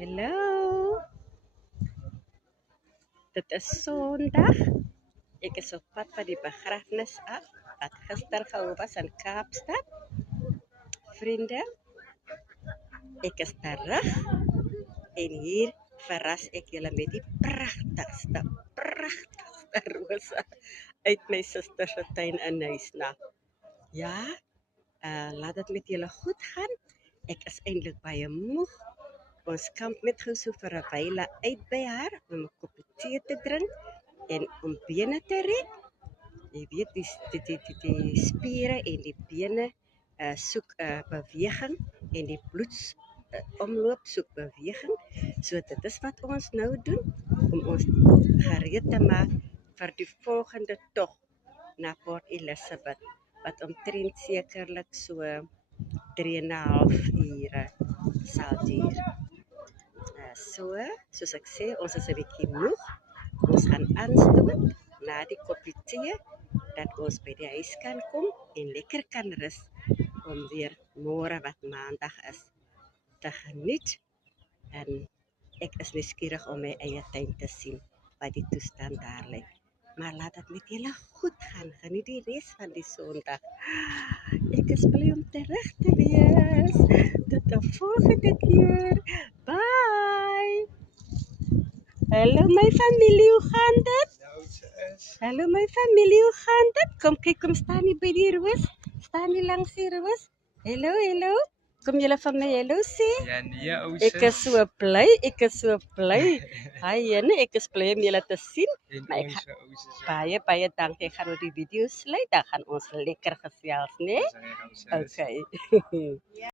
Hallo, dit is Sondag. Ek is op pad van die begrafnis af wat gister gehou was in Kaapstad. Vriende, ek is terug en hier verras ek julle met die pragtigste rose uit my suster se tuin in Huisna. Ja, laat dit met julle goed gaan. Ek is eintlik baie moeg. Ons kamp net gou so vir 'n wyle uit by haar om 'n koppie tee te drink en om bene te red. Jy weet die spiere en die bene soek beweging en die bloedsomloop soek beweging. So dit is wat ons nou doen om ons gereed te maak vir die volgende tog na Port Elizabeth wat omtrent sekerlik so 3,5 ure sal duur. Soos ek sê, ons is 'n bietjie moeg. Ons gaan aanstoot na die koppie tee dat ons by die huis kan kom en lekker kan rus om weer môre wat maandag is te geniet. En ek is nuuskierig om my eie tuin te sien wat die toestand daar lyk. Maar laat dit met julle goed gaan. Geniet die res van die Sondag. Ek is bly om terug te wees. Tot 'n volgende keer. Bye. Hallo my familie, hoe gaan dit? Hallo my familie, hoe gaan dit? Kom staan hier by die roos. Staan hier langs die roos. Hallo. Kom julle van my hallo sê? Ja, nee, ou Ek is so bly, Haai, ek is bly om julle te sien. Maar ek gaan baie dankie. Ek gaan nou die video sluit. Dan gaan ons lekker gesels, né? Okay.